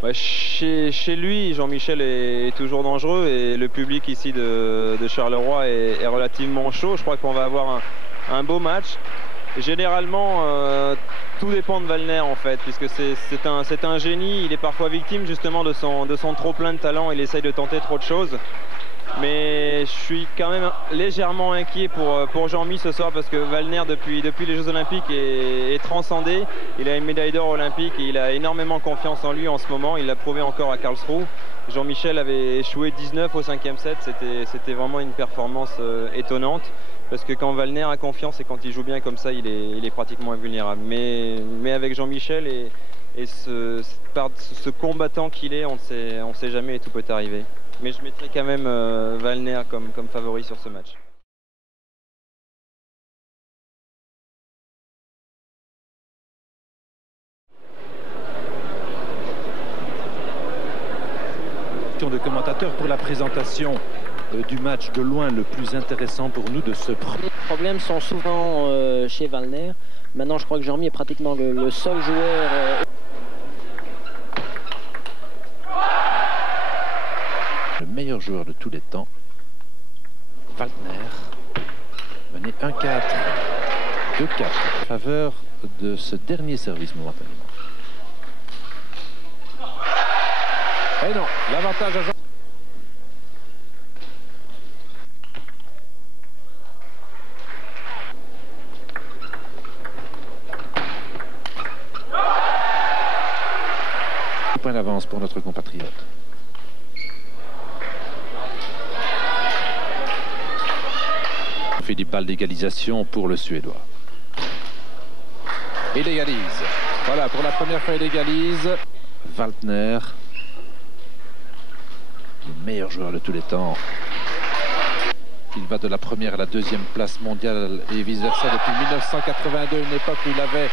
Ouais, chez lui, Jean-Michel est toujours dangereux et le public ici de Charleroi est relativement chaud. Je crois qu'on va avoir un beau match. Généralement, tout dépend de Wallner en fait, puisque c'est un génie. Il est parfois victime justement de son trop plein de talent. Il essaye de tenter trop de choses. Mais je suis quand même légèrement inquiet pour Jean-Mi ce soir parce que Wallner, depuis les Jeux Olympiques, est transcendé. Il a une médaille d'or olympique et il a énormément confiance en lui en ce moment. Il l'a prouvé encore à Karlsruhe. Jean-Michel avait échoué 19 au 5e set. C'était vraiment une performance étonnante. Parce que quand Wallner a confiance et quand il joue bien comme ça, il est pratiquement invulnérable. Mais avec Jean-Michel et ce combattant qu'il est, on ne sait jamais et tout peut arriver. Mais je mettrai quand même Wallner comme favori sur ce match. De commentateurs pour la présentation du match de loin le plus intéressant pour nous de ce premier. Les problèmes sont souvent chez Wallner. Maintenant, je crois que Jean-Mi est pratiquement le seul joueur. Le meilleur joueur de tous les temps, Wallner, mené 1-4, 2-4, en faveur de ce dernier service momentanément. Et non, l'avantage à Jean. Point d'avance pour notre compatriote. On fait des balles d'égalisation pour le Suédois. Il égalise. Voilà, pour la première fois, il égalise. Wallner, le meilleur joueur de tous les temps. Il va de la première à la deuxième place mondiale et vice-versa depuis 1982, une époque où il avait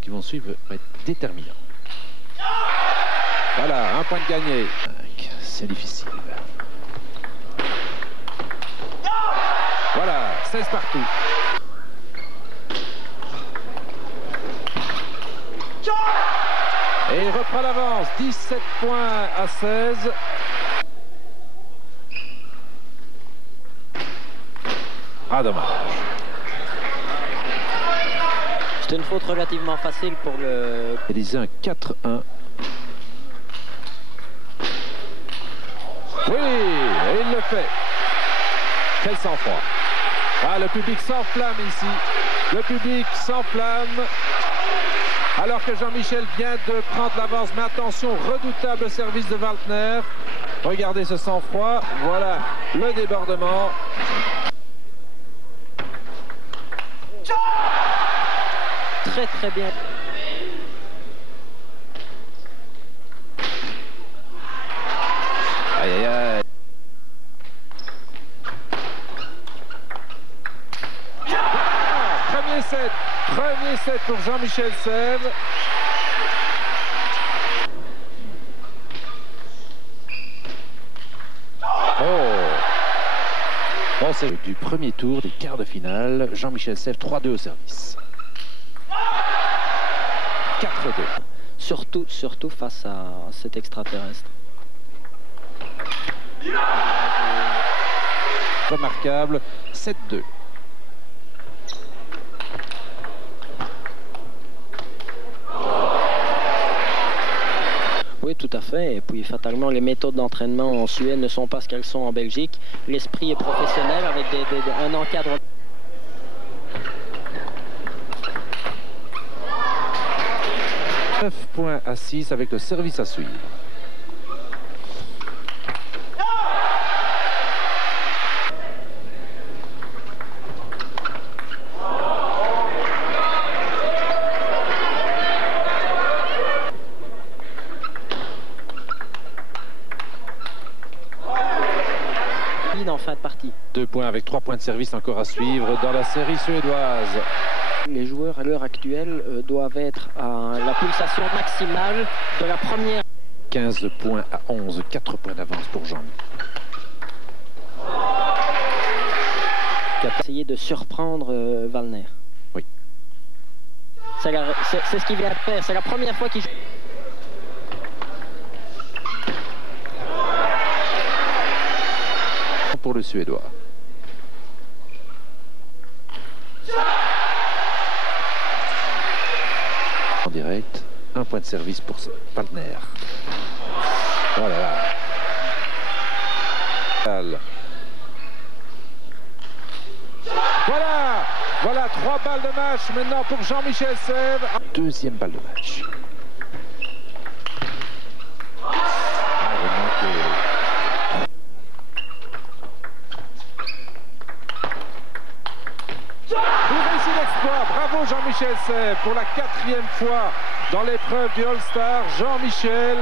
qui vont suivre va être déterminant. Voilà, un point de gagné. C'est difficile. Voilà, 16 partout. Et il reprend l'avance, 17 points à 16. Ah, dommage. C'est une faute relativement facile pour le... Réaliser un 4-1. Oui, et il le fait. Quel sang-froid. Ah, le public s'enflamme ici. Le public s'enflamme. Alors que Jean-Michel vient de prendre l'avance. Mais attention, redoutable service de Wallner. Regardez ce sang-froid. Voilà le débordement. Très très bien. Aïe aïe aïe. Premier set pour Jean-Michel Sèvres. Bon, c'est du premier tour des quarts de finale. Jean-Michel Sèvres, 3-2 au service. 4-2. Surtout face à cet extraterrestre. Remarquable, 7-2. Oui, tout à fait. Et puis, fatalement, les méthodes d'entraînement en Suède ne sont pas ce qu'elles sont en Belgique. L'esprit est professionnel avec un encadrement. 9 points à 6 avec le service à suivre. 2 points avec 3 points de service encore à suivre dans la série suédoise. Les joueurs à l'heure actuelle doivent être à la pulsation maximale de la première. 15 points à 11, 4 points d'avance pour Jean. Essayer de surprendre Wallner. Oui. C'est ce qu'il vient de faire. C'est la première fois qu'il joue. Pour le Suédois. En direct, 1 point de service pour Wallner. Oh là là. Voilà 3 balles de match maintenant pour Jean-Michel Sèvres. Deuxième balle de match. Bravo Jean-Michel Sèvres pour la 4e fois dans l'épreuve du All-Star. Jean-Michel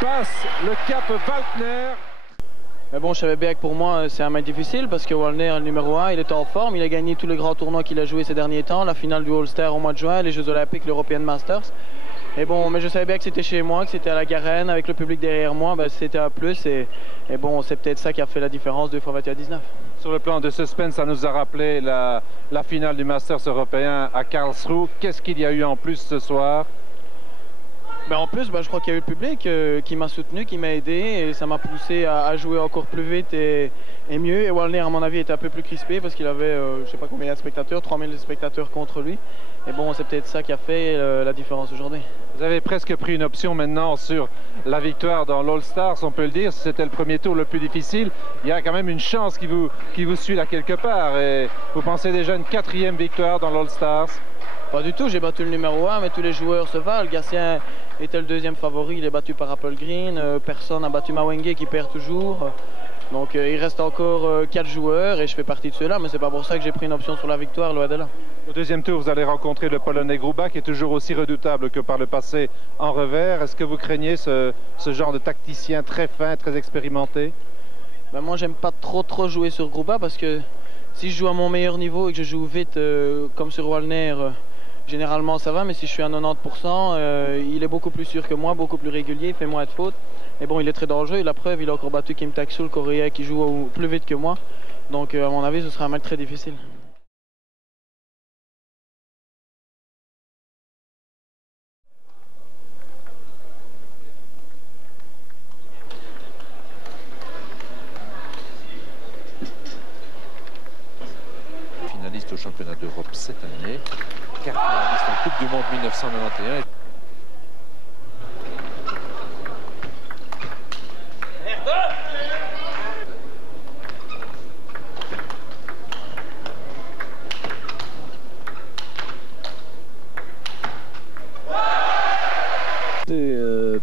passe le cap Wallner. Mais bon, je savais bien que pour moi, c'est un match difficile parce que Wallner est le numéro 1, il était en forme, il a gagné tous les grands tournois qu'il a joué ces derniers temps, la finale du All-Star au mois de juin, les Jeux Olympiques, l'European Masters. Et bon, mais je savais bien que c'était chez moi, que c'était à la Garenne, avec le public derrière moi, ben, c'était un plus. Et bon, c'est peut-être ça qui a fait la différence 2 fois 21-19. Sur le plan de suspense, ça nous a rappelé la finale du Masters européen à Karlsruhe. Qu'est-ce qu'il y a eu en plus ce soir? Ben en plus, je crois qu'il y a eu le public qui m'a soutenu, qui m'a aidé et ça m'a poussé à jouer encore plus vite et mieux. Et Wallner, à mon avis, était un peu plus crispé parce qu'il avait, je ne sais pas combien de spectateurs, 3000 spectateurs contre lui. Et bon, c'est peut-être ça qui a fait la différence aujourd'hui. Vous avez presque pris une option maintenant sur la victoire dans l'All-Stars, on peut le dire. C'était le premier tour le plus difficile. Il y a quand même une chance qui vous suit là quelque part. Et vous pensez déjà une 4e victoire dans l'All-Stars? Pas du tout, j'ai battu le numéro 1, mais tous les joueurs se valent. Gatien était le 2e favori, il est battu par Applegreen. Personne n'a battu Mawenge qui perd toujours. Donc il reste encore 4 joueurs et je fais partie de ceux-là, mais c'est pas pour ça que j'ai pris une option sur la victoire, loin de là. Au 2e tour, vous allez rencontrer le Polonais Gruba, qui est toujours aussi redoutable que par le passé en revers. Est-ce que vous craignez ce genre de tacticien très fin, très expérimenté? Ben moi, j'aime pas trop jouer sur Gruba parce que si je joue à mon meilleur niveau et que je joue vite comme sur Wallner, généralement ça va, mais si je suis à 90%, il est beaucoup plus sûr que moi, beaucoup plus régulier, il fait moins de fautes. Et bon, il est très dangereux, et la preuve, il a encore battu Kim Tak-soo, le Coréen, qui joue plus vite que moi. Donc à mon avis, ce sera un match très difficile. Finaliste au championnat d'Europe cette année, finaliste en Coupe du Monde 1991.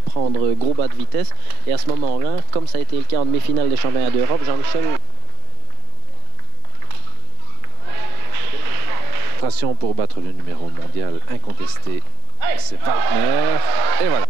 Prendre gros bas de vitesse et à ce moment-là, comme ça a été le cas en demi-finale des championnats d'Europe, Jean-Michel. Pour battre le numéro mondial incontesté, c'est Wallner. Et voilà.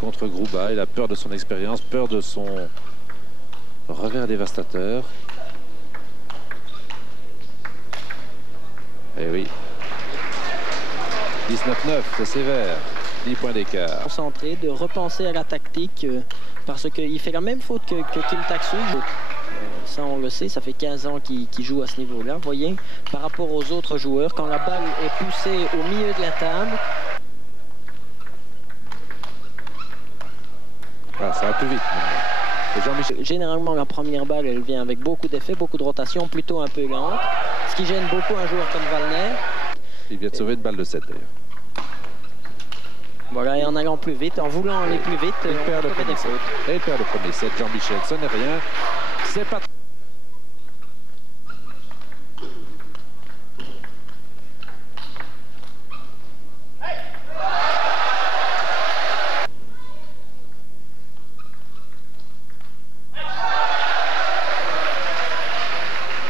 Contre Gruba, il a peur de son expérience, peur de son revers dévastateur. Et oui. 19-9, c'est sévère. 10 points d'écart. Concentré, de repenser à la tactique parce qu'il fait la même faute que Kim Tak-soo. Ça, on le sait, ça fait 15 ans qu'il joue à ce niveau-là. Vous voyez, par rapport aux autres joueurs, quand la balle est poussée au milieu de la table. Ah, ça va plus vite. Généralement, la première balle, elle vient avec beaucoup d'effets, beaucoup de rotation, plutôt un peu lente. Ce qui gêne beaucoup un joueur comme Wallner. Il vient de sauver une balle de 7 d'ailleurs. Voilà, et en allant plus vite, en voulant aller plus vite, il perd le premier set. Et il perd le premier set. Jean-Michel, ça n'est rien. C'est pas...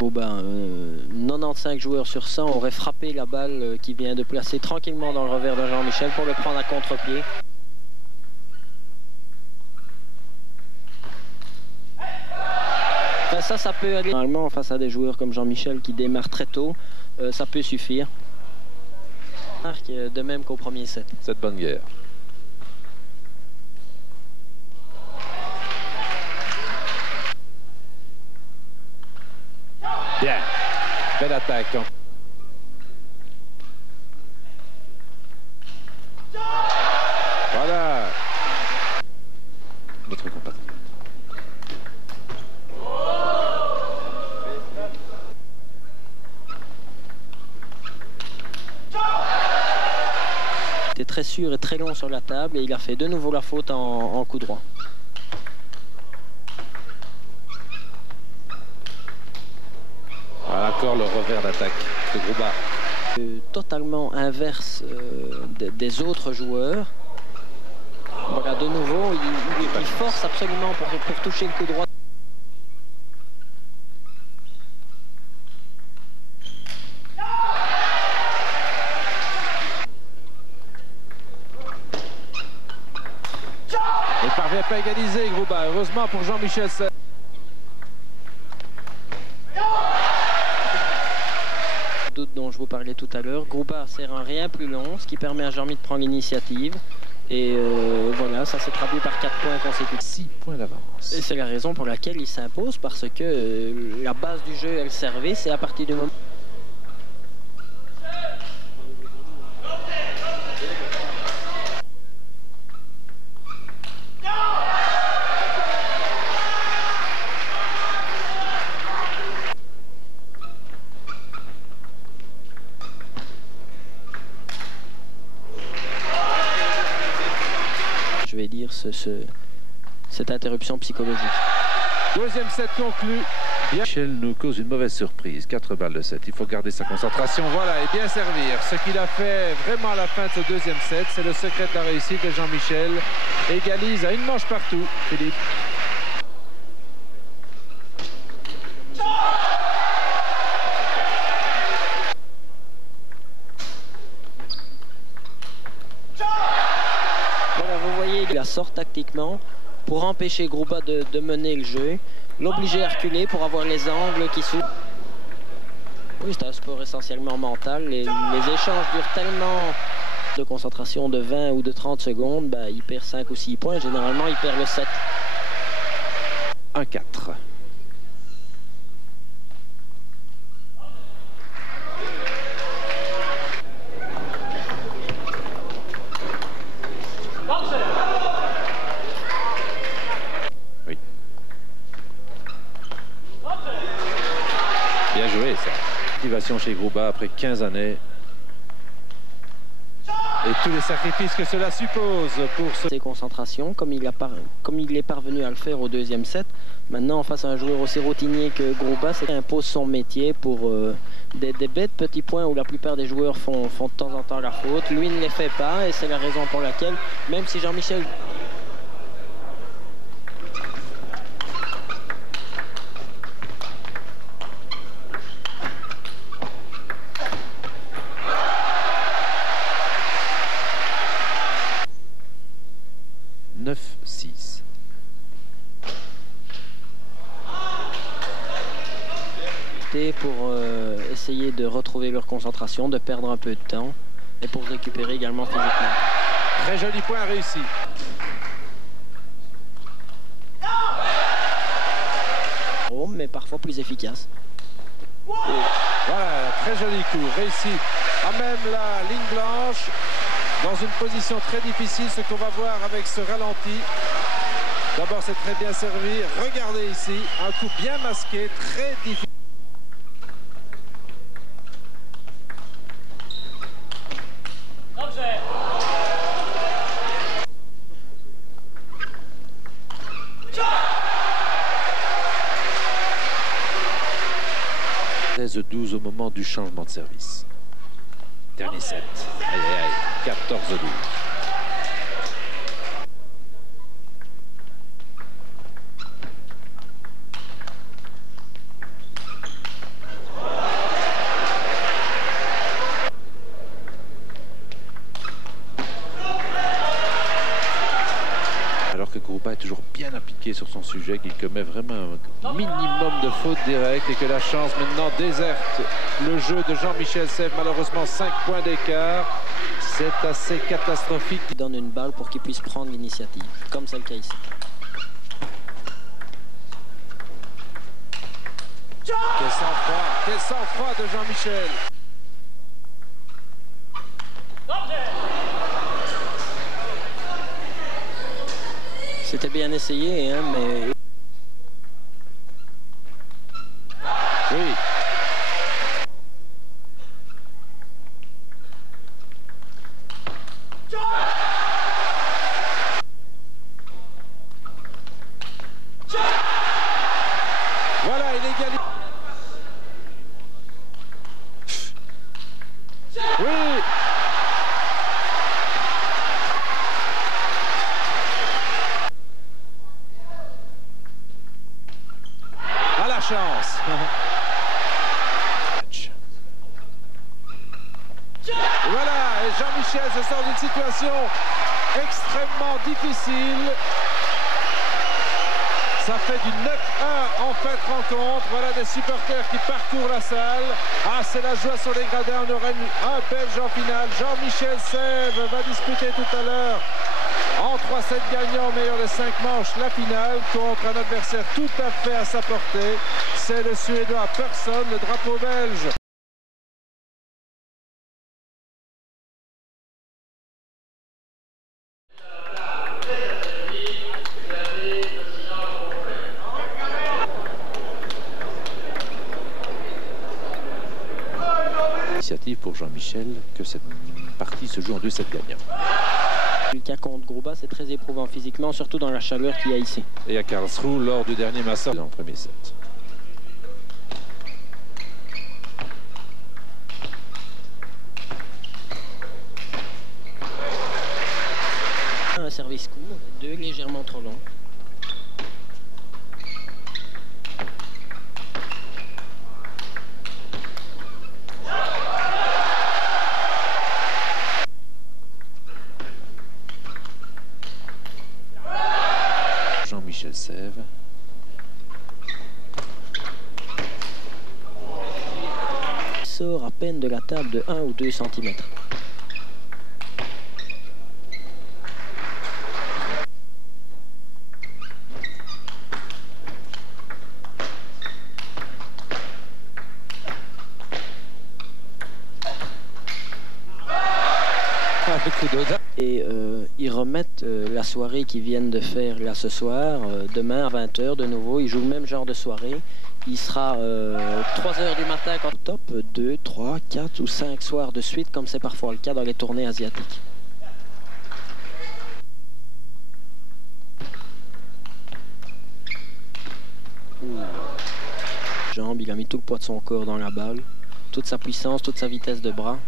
Grouba. 95 joueurs sur 100 auraient frappé la balle qui vient de placer tranquillement dans le revers de Jean-Michel pour le prendre à contre-pied. Enfin, ça peut aller. Normalement, face à des joueurs comme Jean-Michel qui démarrent très tôt, ça peut suffire. De même qu'au premier set. Cette bonne guerre. Bien. Belle attaque. Voilà. Notre compatriote. Il était très sûr et très long sur la table et il a fait de nouveau la faute en coup droit. Voilà encore le revers d'attaque de Grouba. Totalement inverse des autres joueurs. Voilà, de nouveau, il force absolument pour toucher le coup droit. Il ne parvient pas à égaliser, Grouba. Heureusement pour Jean-Michel. Dont je vous parlais tout à l'heure, Grouba sert un rien plus long, ce qui permet à Jean-Mi de prendre l'initiative. Et voilà, ça s'est traduit par 4 points consécutifs. 6 points d'avance. Et c'est la raison pour laquelle il s'impose, parce que la base du jeu, elle servait, c'est à partir du moment... Je vais dire cette interruption psychologique. Deuxième set conclu. Michel nous cause une mauvaise surprise. 4 balles de 7. Il faut garder sa concentration. Voilà, et bien servir. Ce qu'il a fait vraiment à la fin de ce deuxième set, c'est le secret de la réussite de Jean-Michel. Égalise à une manche partout. Philippe. La sort tactiquement pour empêcher Grouba de mener le jeu, l'obliger à reculer pour avoir les angles qui s'ouvrent. Oui, c'est un sport essentiellement mental. Les échanges durent tellement de concentration de 20 ou de 30 secondes, bah, il perd 5 ou 6 points. Généralement, il perd le 7. 1-4. Bien joué, ça. Activation chez Grouba après 15 années. Et tous les sacrifices que cela suppose pour ce... Ses concentrations, comme il est parvenu à le faire au deuxième set. Maintenant, face à un joueur aussi routinier que Grouba, c'est impose son métier pour des bêtes petits points où la plupart des joueurs font de temps en temps la faute. Lui ne les fait pas et c'est la raison pour laquelle, même si Jean-Michel... pour essayer de retrouver leur concentration, de perdre un peu de temps et pour se récupérer également physiquement. Très joli point réussi. Mais parfois plus efficace. Voilà, très joli coup réussi à même la ligne blanche dans une position très difficile. Ce qu'on va voir avec ce ralenti, d'abord c'est très bien servi. Regardez ici, un coup bien masqué, très difficile. De 12 au moment du changement de service. Dernier set. Aïe, aïe, aïe. 14-12. Grouba est toujours bien appliqué sur son sujet, qu'il commet vraiment un minimum de fautes directes et que la chance maintenant déserte le jeu de Jean-Michel Sèvres. Malheureusement 5 points d'écart, c'est assez catastrophique. Il donne une balle pour qu'il puisse prendre l'initiative, comme c'est le cas ici. Quel sang-froid de Jean-Michel. C'était bien essayé, hein, mais... Oui. Voilà, il égalise. Oui. À la chance. Voilà, et Jean-Michel se sort d'une situation extrêmement difficile. Ça fait du 9-1 en fin de rencontre. Voilà des supporters qui parcourent la salle. Ah, c'est la joie sur les gradins. On aurait un Belge en finale. Jean-Michel Sèvres va disputer tout à l'heure en 3-7 gagnant au meilleur des 5 manches la finale contre un adversaire tout à fait à sa portée. C'est le Suédois Persson, le drapeau belge. Pour Jean-Michel que cette partie se joue en 2 sets gagnants. Le cas contre Grouba, c'est très éprouvant physiquement, surtout dans la chaleur qu'il y a ici. Et à Karlsruhe lors du dernier massacre dans le premier set. Un service court, 2 légèrement trop long. Jean-Michel Sèvres. Il sort à peine de la table de 1 ou 2 cm. Et ils remettent la soirée qu'ils viennent de faire là ce soir. Demain à 20 h de nouveau, ils jouent le même genre de soirée. Il sera 3 h du matin quand top 2, 3, 4 ou 5 soirs de suite, comme c'est parfois le cas dans les tournées asiatiques. Jambe, il a mis tout le poids de son corps dans la balle, toute sa puissance, toute sa vitesse de bras.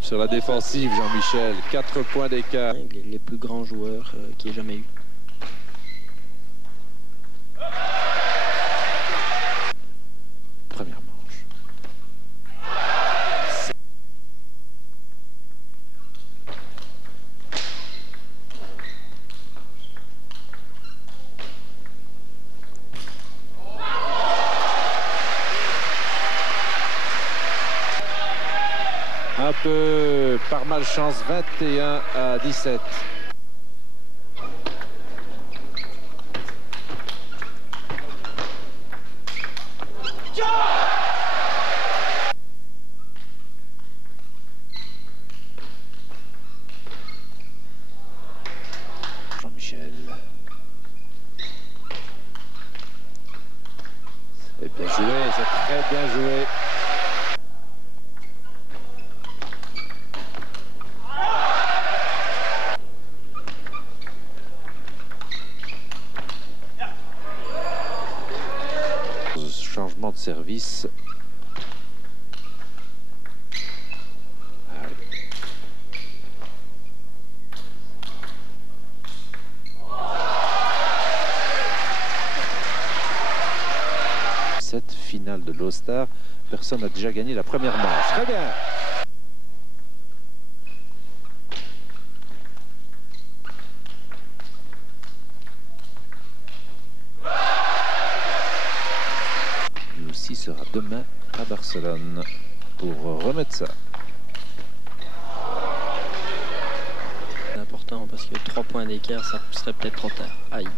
Sur la défensive, Jean-Michel, 4 points d'écart. Les plus grands joueurs qu'il ait jamais eu. Première manche. Un peu par malchance, 21 à 17. Jean-Michel. C'est bien joué, c'est très bien joué. Changement de service. Ah oui. Cette finale de l'All-Star. Personne n'a déjà gagné la première manche. Très bien. Lui aussi sera demain à Barcelone pour remettre ça. C'est important parce que 3 points d'écart, ça serait peut-être trop tard. Aïe.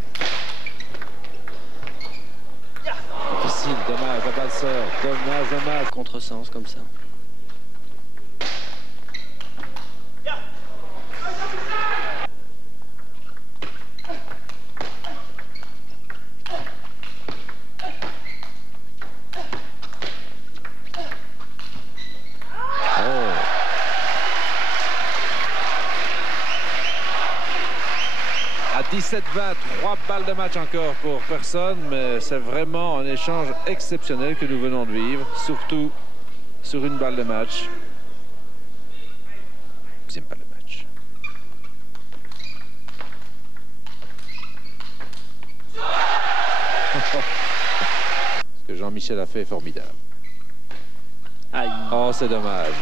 Difficile, dommage, la balle sort. Dommage. Contresens comme ça. À 17-20, 3 balles de match encore pour personne, mais c'est vraiment un échange exceptionnel que nous venons de vivre, surtout sur une balle de match. Deuxième balle de match. Ce que Jean-Michel a fait est formidable. Aïe. Oh, c'est dommage.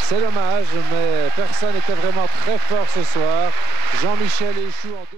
C'est dommage, mais personne n'était vraiment très fort ce soir. Jean-Michel échoue en deux.